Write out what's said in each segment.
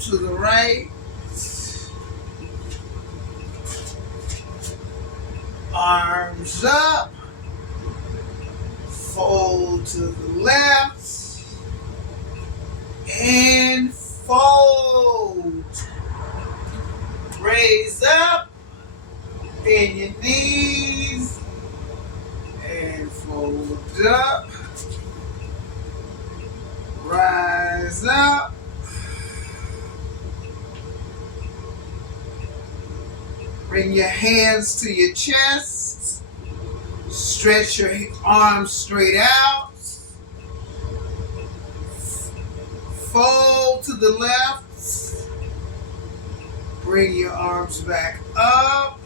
to the right. Arms up. Fold to the left. And fold. Raise up. Bend your knees. And fold up. Rise up. Bring your hands to your chest. Stretch your arms straight out. Fold to the left. Bring your arms back up.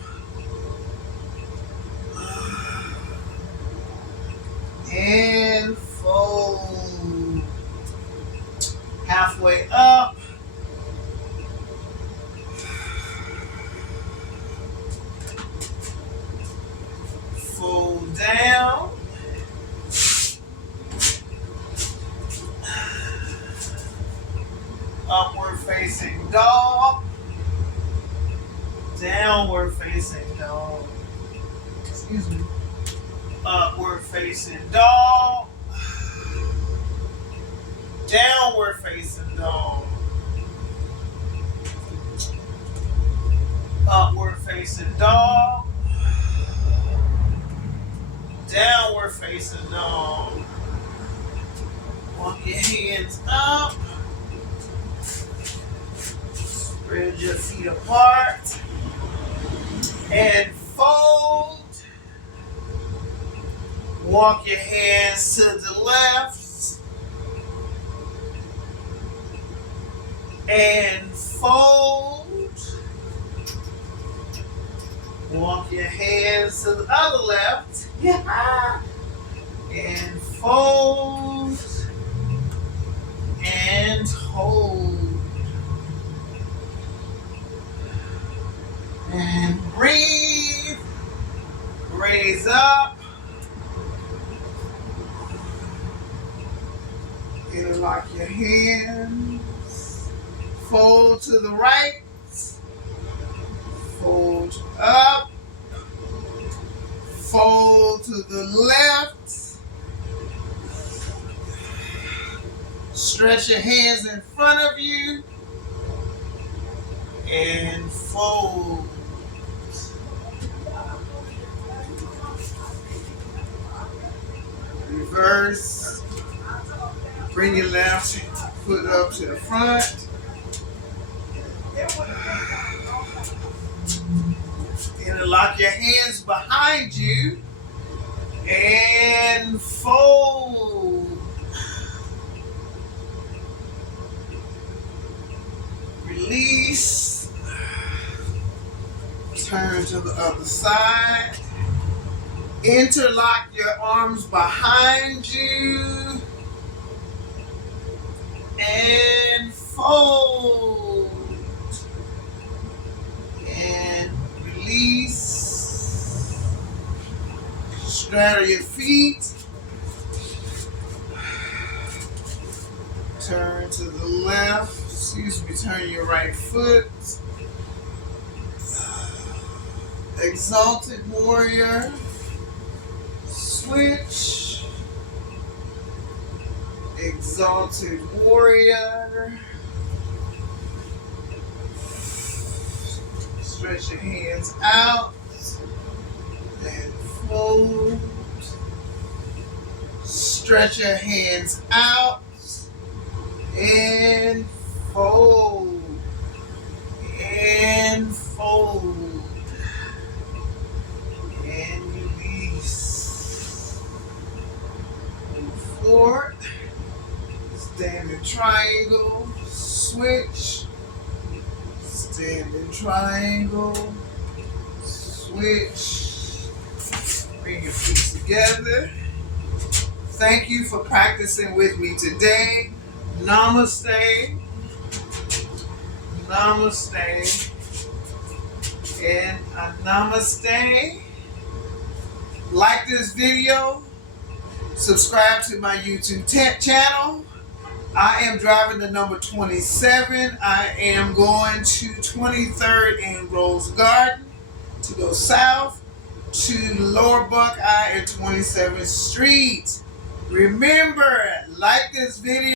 And fold. Halfway up. Fold down. Upward facing dog. Downward facing dog. Excuse me. Upward facing dog. Downward facing dog. Upward facing dog. Downward facing dog. Walk your hands up. Spread your feet apart. And fold. Walk your hands to the left. And fold. Walk your hands to the other left. Yeah. And fold. And hold. And breathe. Raise up. Interlock your hands. Fold to the right. Fold up. Fold to the left. Stretch your hands in front of you. And fold. Reverse. Bring your left foot up to the front. Interlock your hands behind you and fold. Release. Turn to the other side. Interlock your arms behind you and fold. And release. Straddle your feet. Turn to the left. Turn your right foot. Exalted warrior. Switch. Exalted warrior. Stretch your hands out and fold. Stretch your hands out and fold. And fold. And release. Move forward. Standing triangle. Switch. Standing triangle. Switch. Bring your feet together. Thank you for practicing with me today. Namaste. Namaste. And a namaste. Like this video. Subscribe to my YouTube channel. I am driving the number 27. I am going to 23rd and Rose Garden to go south to Lower Buckeye and 27th Street. Remember, like this video.